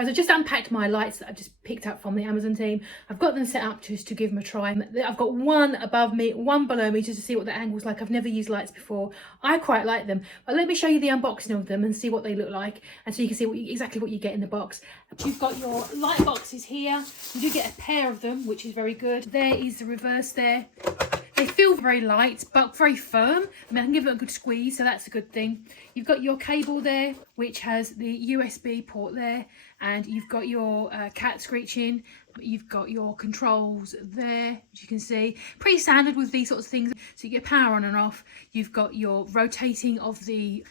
Guys, I've just unpacked my lights that I've just picked up from the Amazon team. I've got them set up just to give them a try. I've got one above me, one below me, just to see what the angle's like. I've never used lights before. I quite like them. But let me show you the unboxing of them and see what they look like, and so you can see exactly what you get in the box. You've got your light boxes here. You do get a pair of them, which is very good. There is the reverse there. They feel very light, but very firm. I mean, I can give it a good squeeze, so that's a good thing. You've got your cable there, which has the USB port there, and you've got your cat screeching. You've got your controls there, as you can see. Pretty standard with these sorts of things. So you get power on and off. You've got your rotating of the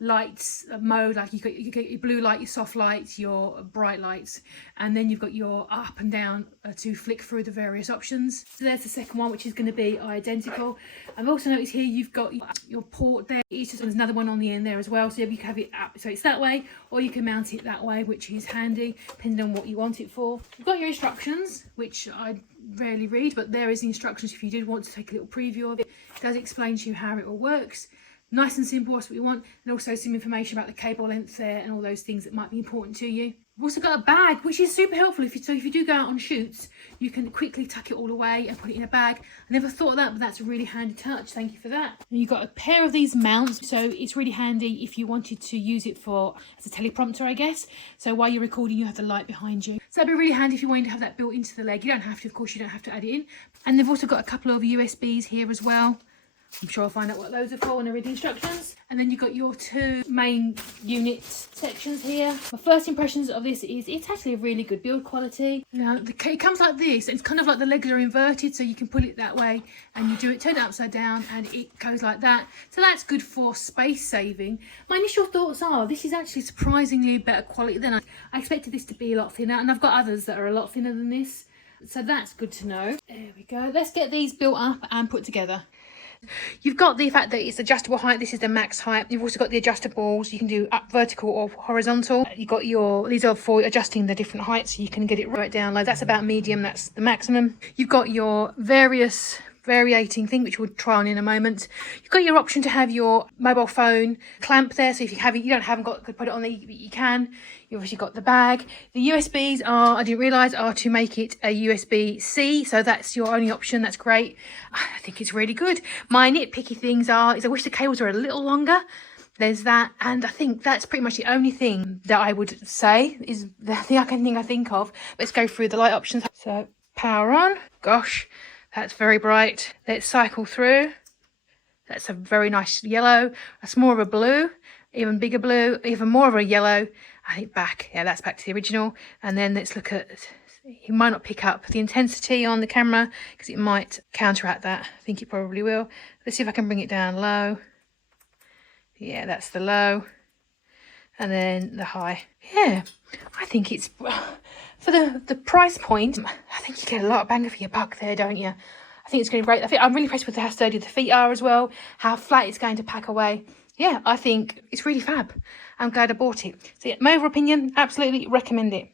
lights mode, like you get your blue light, your soft lights, your bright lights, and then you've got your up and down to flick through the various options. So there's the second one, which is going to be identical. I've also noticed here you've got your port there. There's another one on the end there as well, so you can have it up so it's that way, or you can mount it that way, which is handy depending on what you want it for. You've got your instructions, which I rarely read, but there is the instructions if you did want to take a little preview of it. It does explain to you how it all works. Nice and simple, that's what you want, and also some information about the cable length there and all those things that might be important to you. We've also got a bag, which is super helpful. If you do go out on shoots, you can quickly tuck it all away and put it in a bag. I never thought of that, but that's a really handy touch. Thank you for that. And you've got a pair of these mounts, so it's really handy if you wanted to use it for as a teleprompter, I guess. So while you're recording, you have the light behind you. So that'd be really handy if you wanted to have that built into the leg. You don't have to, of course, you don't have to add it in. And they've also got a couple of USBs here as well. I'm sure I'll find out what those are for when I read the instructions. And then you've got your two main unit sections here. My first impressions of this is it's actually a really good build quality. Now, it comes like this. It's kind of like the legs are inverted, so you can put it that way and you turn it upside down and it goes like that. So that's good for space saving. My initial thoughts are this is actually surprisingly better quality than I expected this to be a lot thinner, and I've got others that are a lot thinner than this. So that's good to know. There we go. Let's get these built up and put together. You've got the fact that it's adjustable height. This is the max height. You've also got the adjustables. You can do up, vertical or horizontal. You've got these are for adjusting the different heights, so you can get it right down. Like that's about medium, that's the maximum. You've got your various variating thing, which we'll try on in a moment. You've got your option to have your mobile phone clamp there, so if you haven't got to put it on there, you can. You've obviously got the bag. The USBs are, I didn't realise, are to make it a USB-C, so that's your only option. That's great. I think it's really good. My nitpicky things is I wish the cables were a little longer. There's that, and I think that's pretty much the only thing that I would say is the thing I think of. Let's go through the light options. So power on. Gosh, that's very bright. Let's cycle through. That's a very nice yellow. That's more of a blue, even bigger blue, even more of a yellow. I think back. Yeah, that's back to the original. And then let's look at, you might not pick up the intensity on the camera because it might counteract that. I think it probably will. Let's see if I can bring it down low. Yeah, that's the low. And then the high. Yeah, I think it's, for the price point, I think you get a lot of bang for your buck there, don't you? I think it's going to be great. I'm really impressed with how sturdy the feet are as well, how flat it's going to pack away. Yeah, I think it's really fab. I'm glad I bought it. So yeah, my overall opinion, absolutely recommend it.